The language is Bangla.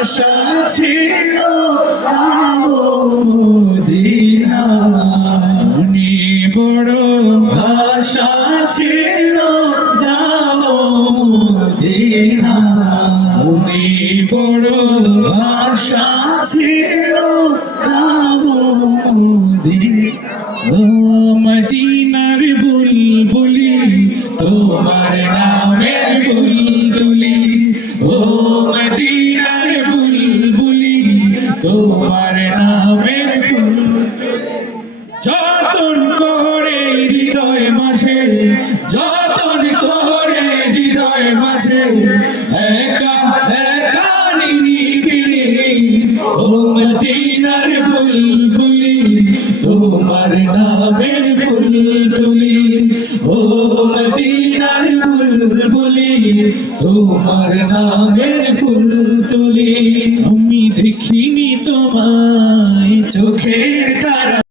আশা ছিল যাবো মদিনায়, মনে বড় আশা ছিল যাবো মদিনায়, মনে বড় আশা ছিল যাবো মদিনায়। ও মদিনার বুলবুলি তোমার নামের বুলবুলি, ও মদিনার বুলবুলি তোমার নামের বুলবুলি, যতন করে হৃদয় মাঝে, যতন করে হৃদয় মাঝে একা একা নিরিবিলি, ও মদিনার বুলবুলি তোমার নামের ফুল তুলি, ও মদিনার বুলবুলি তোমার নামের ফুল তুলি। আমি দেখিনি তোমায় চোখে